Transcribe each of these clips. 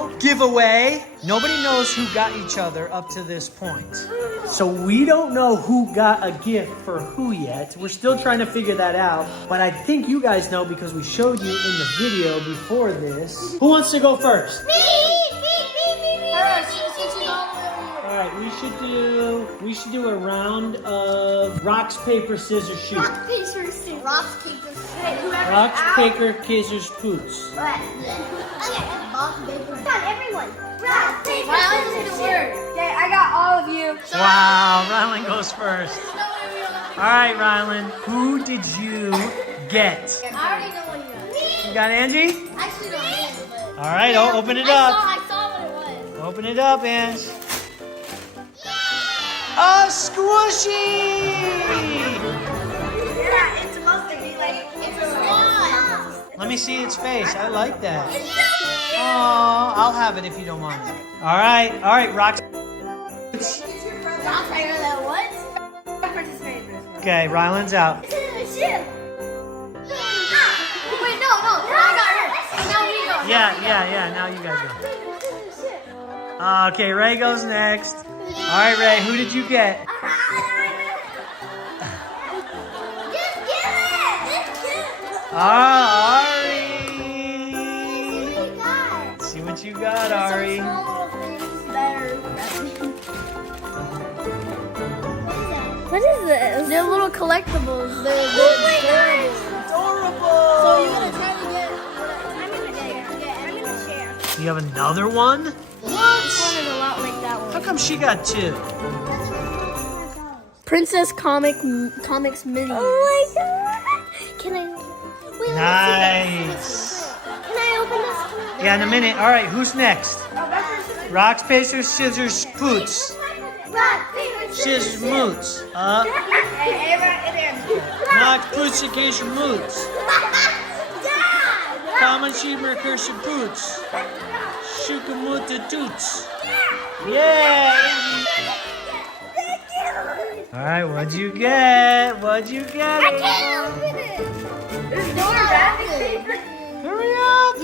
final giveaway. Nobody knows who got each other up to this point. So we don't know who got a gift for who yet. We're still trying to figure that out. But I think you guys know because we showed you in the video before this. Who wants to go first? Me. All right, we should do a round of rocks, paper, scissors, shoot. Rock, paper, scissors. Rocks, paper, scissors. Rocks, paper, scissors, poots. Okay. Rock, paper. Come on, everyone. Rock, paper, scissors, shoot. Okay, I got all of you. Wow, Rylan goes first. All right, Rylan, who did you get? I already know what you got. Me. You got Angie? Actually, no, I didn't, but... All right, open it up. I saw what it was. Open it up, Ange. A squishy! Yeah, it's supposed to be like It's a slime. Let me see its face. I like that. Oh, I'll have it if you don't mind. All right, Rox. Rock, paper, that what? participate in this one. Okay, Rylan's out. It's in the ship. Wait, no. I got her. Now we go. Yeah. Now you guys go. Okay, Ray goes next. All right, Ray, who did you get? Just give it. Ari. What See what you got, Ari. What is this? They're little collectibles. They're Adorable. So you're gonna try to get. I'm gonna share. You have another one? This one is a lot like that one. How come she got two? Princess Comics Mini. Oh my god! Can I? Wait, Nice. Can I open this? Yeah, in a minute. All right, who's next? Rocks, paper, scissors, poots. Rock, paper, Scissors, moots. Rocks, poots, scissors, moots. Common sheemer, cursive poots. Shukamuta toots. Yeah. All right, what'd you get? I can't open it. There's no wrapping paper. Hurry up.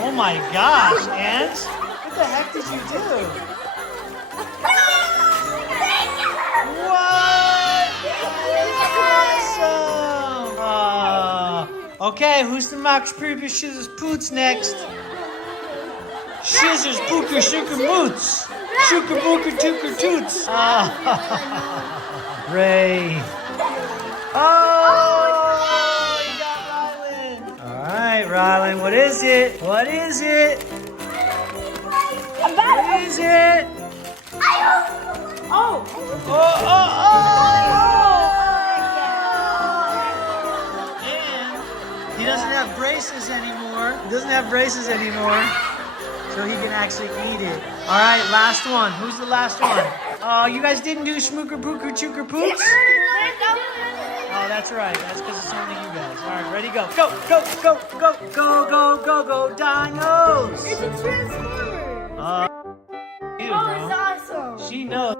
Oh my gosh, Ants. What the heck did you do? What? Awesome. Okay, who's the Max Previous Scissors Poots next? Scissors, Booker, Sugar, Moots. Sugar, Booker, Tooker, Toots. Ray. Oh, you got Rylan. All right, Rylan, what is it? What is it? What is it? Oh! And he doesn't have braces anymore. So he can actually eat it. All right, last one. Who's the last one? Oh, you guys didn't do Schmooker, Booker, Chooker, Poots? Oh, that's right. That's because it's only you guys. All right, ready, go. Go, dinos. It's a transformer. You, Oh, bro. it's awesome. She knows.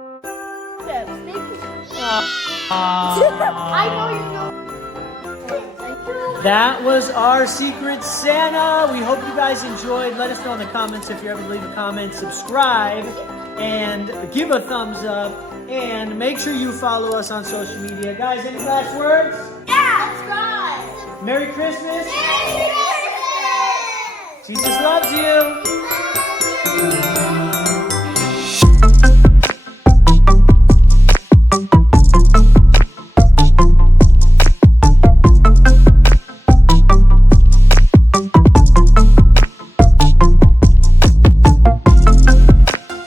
I know you know. That was our Secret Santa. We hope you guys enjoyed. Let us know in the comments if you ever leave a comment. Subscribe and give a thumbs up. And make sure you follow us on social media. Guys, any last words? Yeah, subscribe. Merry Christmas. Merry Christmas. Jesus loves you.